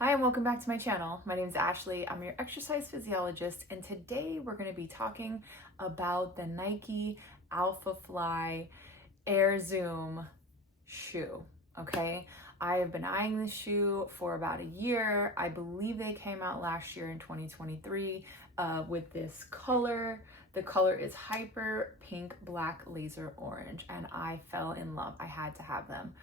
Hi and welcome back to my channel. My name is Ashley. I'm your exercise physiologist, and today we're going to be talking about the Nike Alphafly Air Zoom shoe. Okay, I have been eyeing this shoe for about a year. I believe they came out last year in 2023 with this color. The color is hyper pink, black, laser orange, and I fell in love. I had to have them.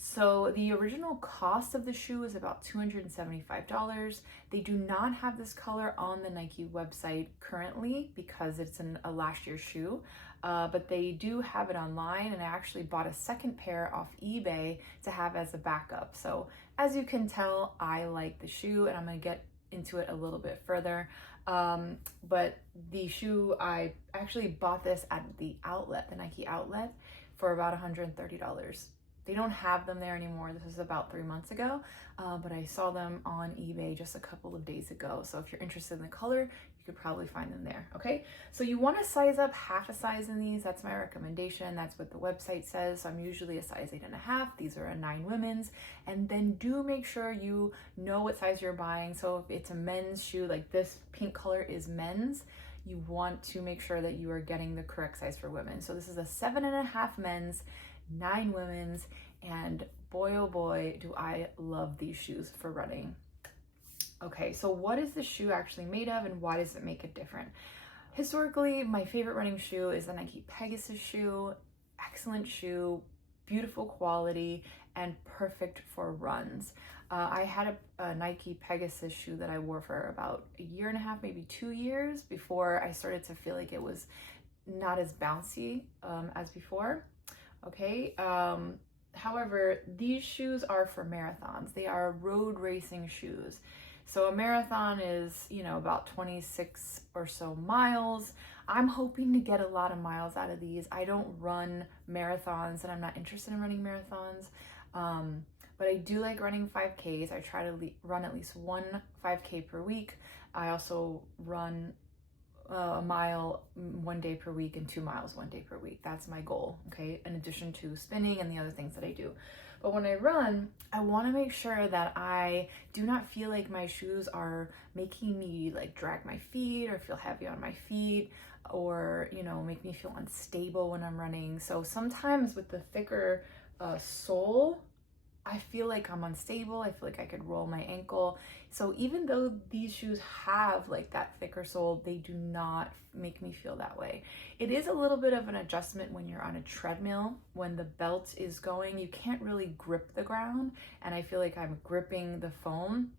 So the original cost of the shoe is about $275. They do not have this color on the Nike website currently because it's a last year shoe, but they do have it online, and I actually bought a second pair off eBay to have as a backup. So as you can tell, I like the shoe, and I'm gonna get into it a little bit further. But the shoe, I actually bought this at the outlet, the Nike outlet, for about $130. They don't have them there anymore. This was about 3 months ago, but I saw them on eBay just a couple of days ago. So if you're interested in the color, you could probably find them there, okay? So you wanna size up half a size in these. That's my recommendation. That's what the website says. So I'm usually a size 8.5. These are a 9 women's. And then do make sure you know what size you're buying. So if it's a men's shoe, like this pink color is men's, you want to make sure that you are getting the correct size for women. So this is a 7.5 men's, 9 women's, and boy oh boy do I love these shoes for running. Okay, so what is the shoe actually made of, and why does it make it different? Historically, my favorite running shoe is the Nike Pegasus shoe. Excellent shoe, beautiful quality, and perfect for runs. I had a Nike Pegasus shoe that I wore for about a year and a half, maybe 2 years, before I started to feel like it was not as bouncy as before. Okay, however, these shoes are for marathons. They are road racing shoes. So a marathon is, about 26 or so miles. I'm hoping to get a lot of miles out of these. I don't run marathons, and I'm not interested in running marathons. But I do like running 5Ks. I try to run at least one 5K per week. I also run a mile 1 day per week and 2 miles 1 day per week. That's my goal, okay, in addition to spinning and the other things that I do. But when I run, I want to make sure that I do not feel like my shoes are making me like drag my feet or feel heavy on my feet, or make me feel unstable when I'm running. So sometimes with the thicker sole, I feel like I'm unstable. I feel like I could roll my ankle. So even though these shoes have like that thicker sole, they do not make me feel that way. It is a little bit of an adjustment when you're on a treadmill. When the belt is going, you can't really grip the ground, and I feel like I'm gripping the foam.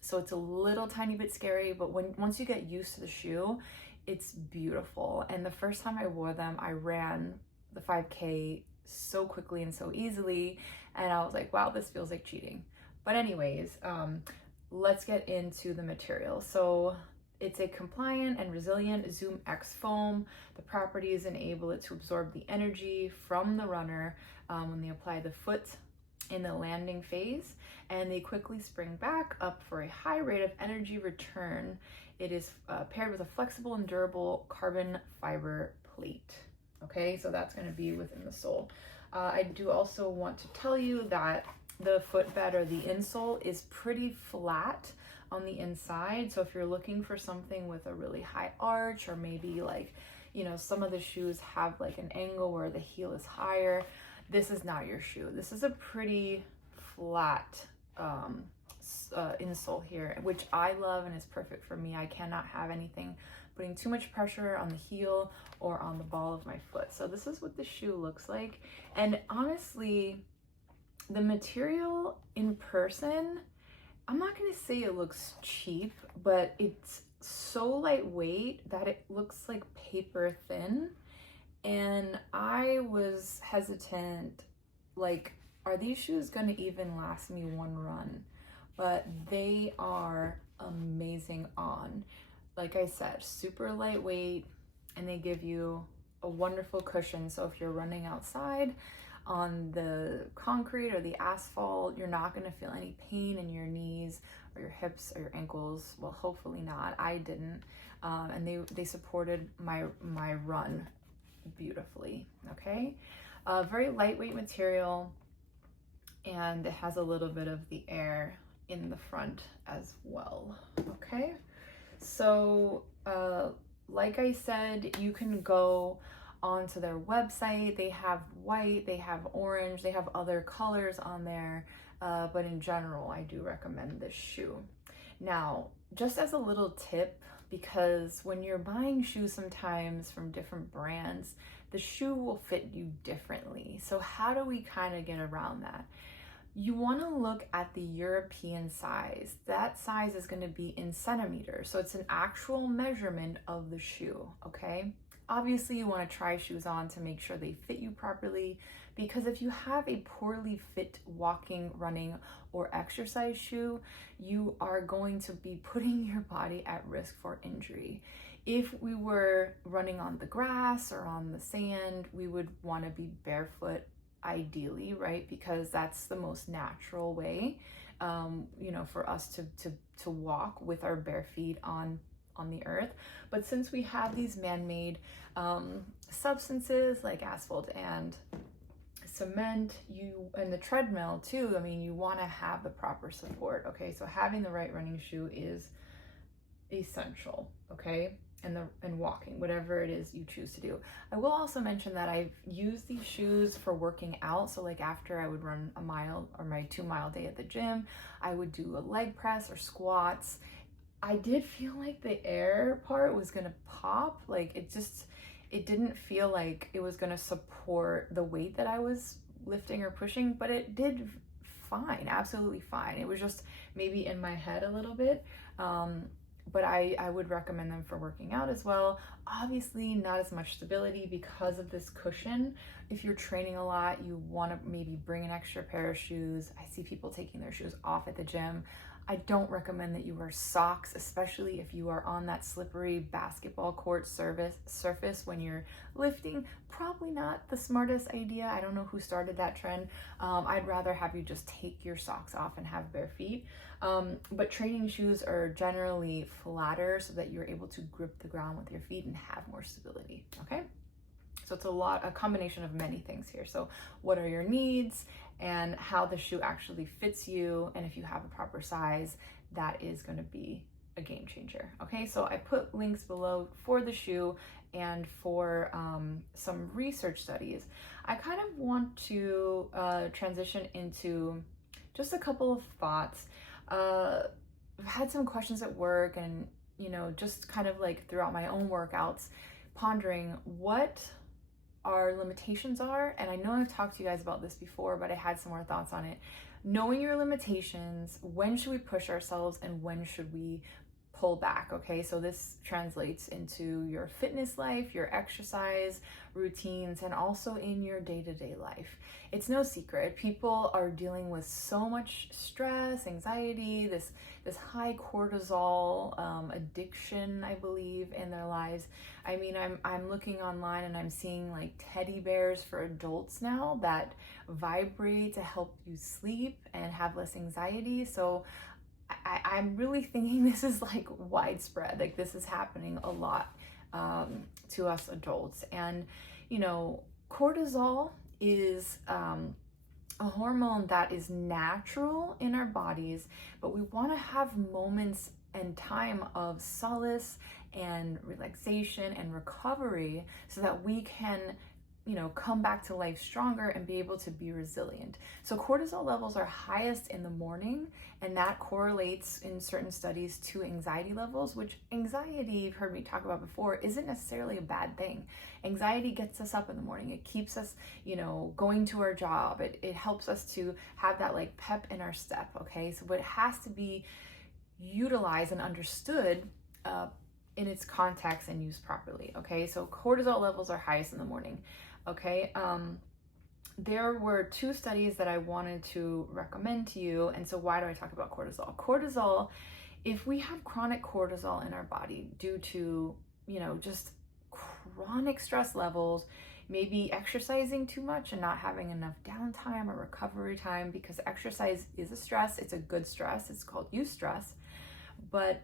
So it's a little tiny bit scary, but once you get used to the shoe, it's beautiful. And the first time I wore them, I ran the 5K so quickly and so easily, and I was like, wow, this feels like cheating. But anyways, let's get into the material. So it's a compliant and resilient Zoom X foam. The properties enable it to absorb the energy from the runner when they apply the foot in the landing phase, and they quickly spring back up for a high rate of energy return. It is paired with a flexible and durable carbon fiber plate. Okay, so that's going to be within the sole. I do also want to tell you that the footbed, or the insole, is pretty flat on the inside. So if you're looking for something with a really high arch, or maybe like, some of the shoes have like an angle where the heel is higher, this is not your shoe. This is a pretty flat insole here, which I love and is perfect for me. I cannot have anything putting too much pressure on the heel or on the ball of my foot. So this is what the shoe looks like. And honestly, the material in person, I'm not gonna say it looks cheap, but it's so lightweight that it looks like paper thin. And I was hesitant, like, are these shoes gonna even last me one run? But they are amazing on. Like I said, super lightweight, and they give you a wonderful cushion. So if you're running outside on the concrete or the asphalt, you're not gonna feel any pain in your knees or your hips or your ankles. Well, hopefully not. I didn't. And they supported my run beautifully, okay? Very lightweight material, and it has a little bit of the air in the front as well. Okay, so like I said, you can go onto their website. They have white, they have orange, they have other colors on there, but in general, I do recommend this shoe. Now, just as a little tip, because when you're buying shoes sometimes from different brands, the shoe will fit you differently. So how do we kind of get around that? You want to look at the European size. That size is going to be in centimeters. So it's an actual measurement of the shoe, okay? Obviously, you want to try shoes on to make sure they fit you properly, because if you have a poorly fit walking, running, or exercise shoe, you are going to be putting your body at risk for injury. If we were running on the grass or on the sand, we would want to be barefoot ideally, right? Because that's the most natural way, for us to walk with our bare feet on the earth. But since we have these man-made substances like asphalt and cement, and the treadmill too, I mean, you want to have the proper support, okay? So having the right running shoe is essential, okay? And walking, whatever it is you choose to do. I will also mention that I've used these shoes for working out. So like after I would run a mile or my 2-mile day at the gym, I would do a leg press or squats. I did feel like the air part was gonna pop. Like it didn't feel like it was gonna support the weight that I was lifting or pushing, but it did fine, absolutely fine. It was just maybe in my head a little bit. But I would recommend them for working out as well. Obviously not as much stability because of this cushion. If you're training a lot, you want to maybe bring an extra pair of shoes. I see people taking their shoes off at the gym. I don't recommend that you wear socks, especially if you are on that slippery basketball court surface when you're lifting. Probably not the smartest idea. I don't know who started that trend. I'd rather have you just take your socks off and have bare feet. But training shoes are generally flatter so that you're able to grip the ground with your feet and have more stability, okay? So it's a combination of many things here. So what are your needs and how the shoe actually fits you, and if you have a proper size, that is going to be a game changer. Okay, so I put links below for the shoe and for some research studies. I kind of want to transition into just a couple of thoughts. I've had some questions at work, and just kind of like throughout my own workouts, pondering what our limitations are. And I know I've talked to you guys about this before, but I had some more thoughts on it. Knowing your limitations, when should we push ourselves and when should we pull back, okay? So this translates into your fitness life, your exercise routines, and also in your day-to-day life. It's no secret, people are dealing with so much stress, anxiety, this high cortisol addiction, I believe, in their lives. I mean, I'm looking online and I'm seeing like teddy bears for adults now that vibrate to help you sleep and have less anxiety. So I'm really thinking this is like widespread, like this is happening a lot to us adults. And cortisol is a hormone that is natural in our bodies, but we want to have moments and time of solace and relaxation and recovery so that we can come back to life stronger and be able to be resilient. So cortisol levels are highest in the morning, and that correlates in certain studies to anxiety levels, which anxiety, you've heard me talk about before, isn't necessarily a bad thing. Anxiety gets us up in the morning. It keeps us, going to our job. It helps us to have that like pep in our step, okay? So, but it has to be utilized and understood in its context and used properly, okay? So cortisol levels are highest in the morning. Okay, there were 2 studies that I wanted to recommend to you. And so why do I talk about cortisol? Cortisol, if we have chronic cortisol in our body due to, just chronic stress levels, maybe exercising too much and not having enough downtime or recovery time, because exercise is a stress, it's a good stress, it's called eustress, but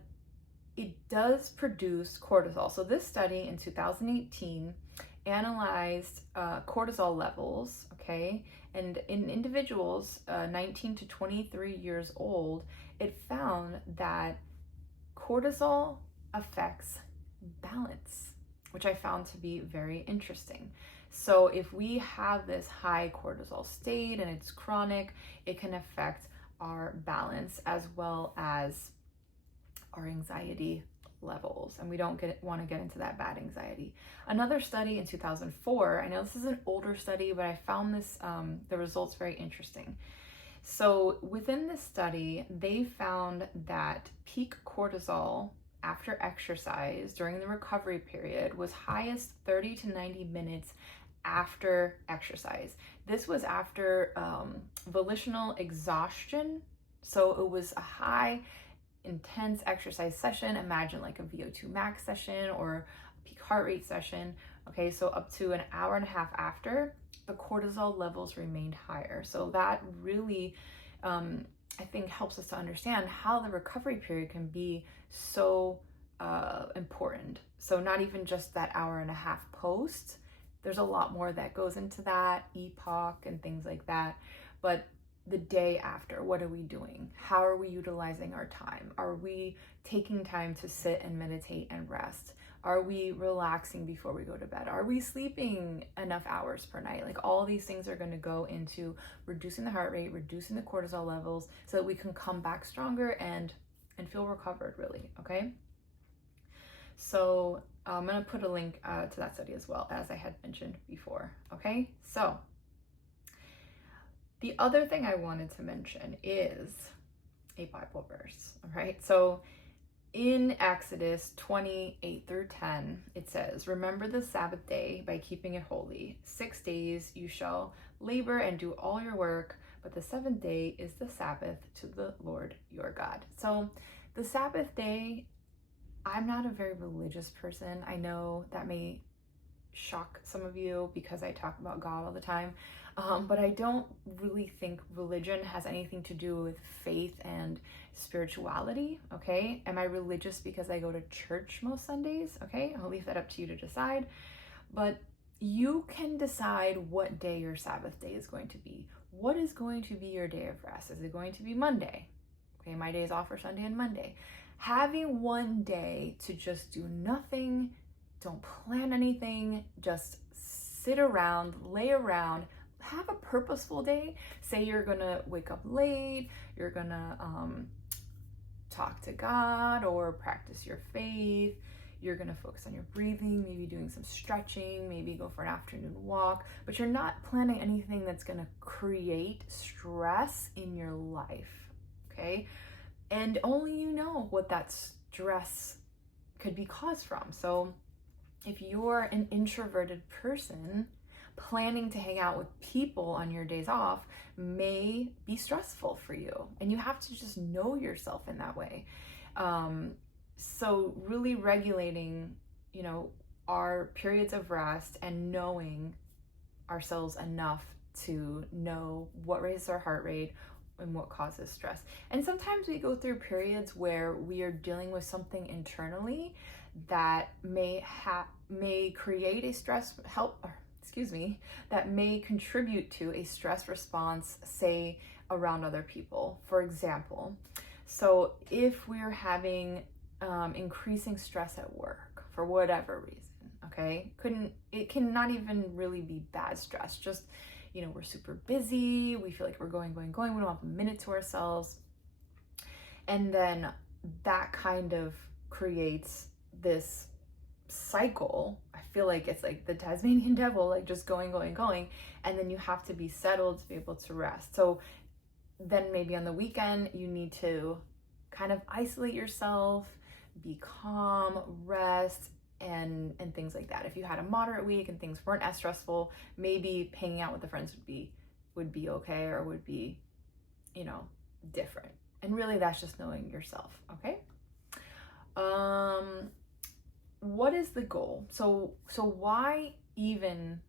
it does produce cortisol. So this study in 2018, analyzed cortisol levels, okay? And in individuals 19 to 23 years old, it found that cortisol affects balance, which I found to be very interesting. So if we have this high cortisol state and it's chronic, it can affect our balance as well as our anxiety levels, and we don't want to get into that bad anxiety. Another study in 2004, I know this is an older study, but I found this the results very interesting. So within this study, they found that peak cortisol after exercise during the recovery period was highest 30 to 90 minutes after exercise. This was after volitional exhaustion. So it was a high intense exercise session. Imagine like a VO2 max session or a peak heart rate session. Okay, so up to an hour and a half after, the cortisol levels remained higher. So that really, I think, helps us to understand how the recovery period can be so important. So not even just that hour and a half post, there's a lot more that goes into that, epoch and things like that. But the day after, what are we doing? How are we utilizing our time? Are we taking time to sit and meditate and rest? Are we relaxing before we go to bed? Are we sleeping enough hours per night? Like, all these things are going to go into reducing the heart rate, reducing the cortisol levels, so that we can come back stronger and feel recovered, really. Okay. So I'm going to put a link to that study as well, as I had mentioned before. Okay. So the other thing I wanted to mention is a Bible verse. All right. So in Exodus 28 through 10, it says, "Remember the Sabbath day by keeping it holy. 6 days you shall labor and do all your work, but the seventh day is the Sabbath to the Lord your God." So the Sabbath day, I'm not a very religious person. I know that may shock some of you because I talk about God all the time. But I don't really think religion has anything to do with faith and spirituality, okay? Am I religious because I go to church most Sundays? Okay, I'll leave that up to you to decide. But you can decide what day your Sabbath day is going to be. What is going to be your day of rest? Is it going to be Monday? Okay, my days off are Sunday and Monday. Having one day to just do nothing, don't plan anything, just sit around, lay around, have a purposeful day. Say you're gonna wake up late, you're gonna talk to God or practice your faith, you're gonna focus on your breathing, maybe doing some stretching, maybe go for an afternoon walk, but you're not planning anything that's gonna create stress in your life, okay? And only you know what that stress could be caused from. So if you're an introverted person, planning to hang out with people on your days off may be stressful for you, and you have to just know yourself in that way. So really regulating, our periods of rest and knowing ourselves enough to know what raises our heart rate and what causes stress. And sometimes we go through periods where we are dealing with something internally that may create a stress that may contribute to a stress response, say, around other people. For example, so if we're having increasing stress at work for whatever reason, okay, it can not even really be bad stress, just, we're super busy, we feel like we're going, we don't have a minute to ourselves, and then that kind of creates this cycle. I feel like it's like the Tasmanian devil, like just going, and then you have to be settled to be able to rest. So then maybe on the weekend you need to kind of isolate yourself, be calm, rest, and things like that. If you had a moderate week and things weren't as stressful, maybe hanging out with the friends would be okay, or would be, different. And really that's just knowing yourself, okay? What is the goal? So why even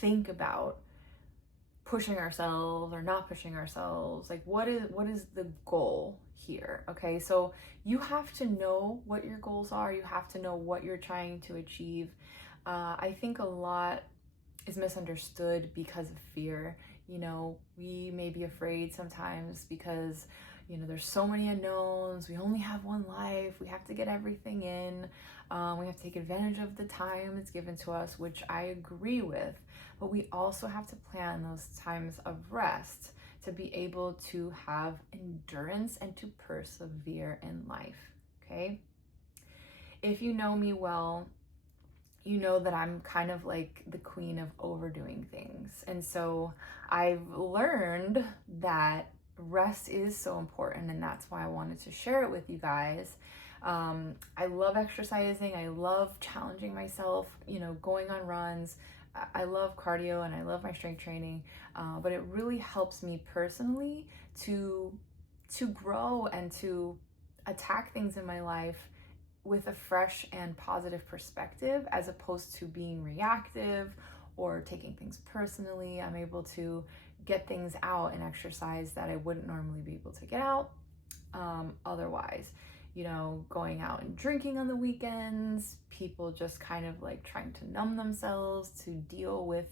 think about pushing ourselves or not pushing ourselves? Like, what is the goal here? Okay, so you have to know what your goals are. You have to know what you're trying to achieve. I think a lot is misunderstood because of fear. You know, we may be afraid sometimes because, you know, there's so many unknowns. We only have one life. We have to get everything in. We have to take advantage of the time that's given to us, which I agree with. But we also have to plan those times of rest to be able to have endurance and to persevere in life, okay? If you know me well, you know that I'm kind of like the queen of overdoing things. And so I've learned that rest is so important, and that's why I wanted to share it with you guys. I love exercising. I love challenging myself, you know, going on runs. I love cardio and I love my strength training, but it really helps me personally to grow and to attack things in my life with a fresh and positive perspective, as opposed to being reactive or taking things personally. I'm able to get things out in exercise that I wouldn't normally be able to get out otherwise. You know, going out and drinking on the weekends, people just kind of like trying to numb themselves to deal with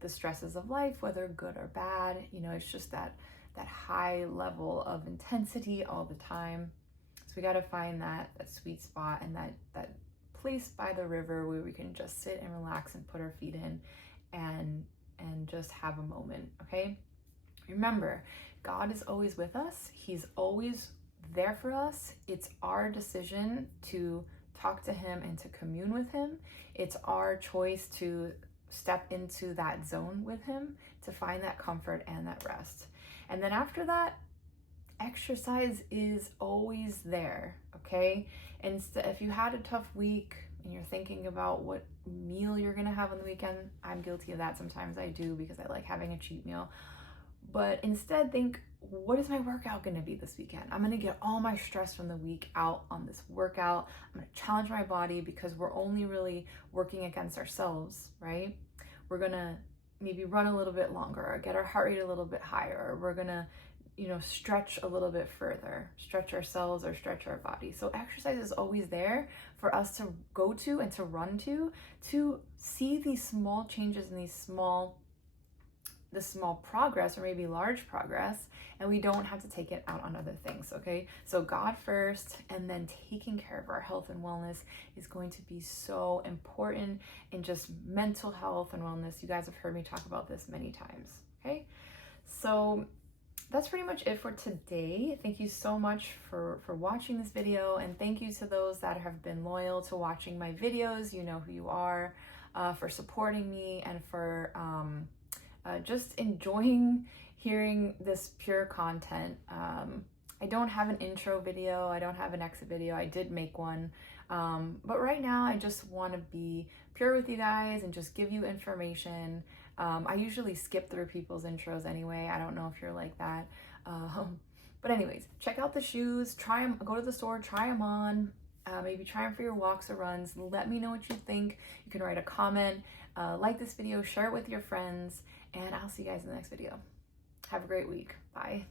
the stresses of life, whether good or bad. You know, it's just that high level of intensity all the time. So we got to find that sweet spot and that place by the river where we can just sit and relax and put our feet in and just have a moment, okay? Remember, God is always with us. He's always there for us. It's our decision to talk to him and to commune with him. It's our choice to step into that zone with him to find that comfort and that rest. And then after that, exercise is always there, okay? And if you had a tough week and you're thinking about what meal you're gonna have on the weekend, I'm guilty of that sometimes. I do, because I like having a cheat meal. But instead think, what is my workout gonna be this weekend? I'm gonna get all my stress from the week out on this workout. I'm gonna challenge my body, because we're only really working against ourselves, right? We're gonna maybe run a little bit longer, or get our heart rate a little bit higher, or we're gonna, you know, stretch a little bit further, stretch ourselves or stretch our body. So exercise is always there for us to go to and to run to see these small changes and the small progress, or maybe large progress, and we don't have to take it out on other things, okay? So God first, and then taking care of our health and wellness is going to be so important in just mental health and wellness. You guys have heard me talk about this many times, okay? So that's pretty much it for today. Thank you so much for watching this video, and thank you to those that have been loyal to watching my videos. You know who you are, for supporting me and for just enjoying hearing this pure content. I don't have an intro video, I don't have an exit video. I did make one, but right now I just want to be pure with you guys and just give you information. I usually skip through people's intros anyway. I don't know if you're like that. But anyways, check out the shoes, try them, go to the store, try them on, maybe try them for your walks or runs. Let me know what you think. You can write a comment, like this video, share it with your friends, and I'll see you guys in the next video. Have a great week. Bye.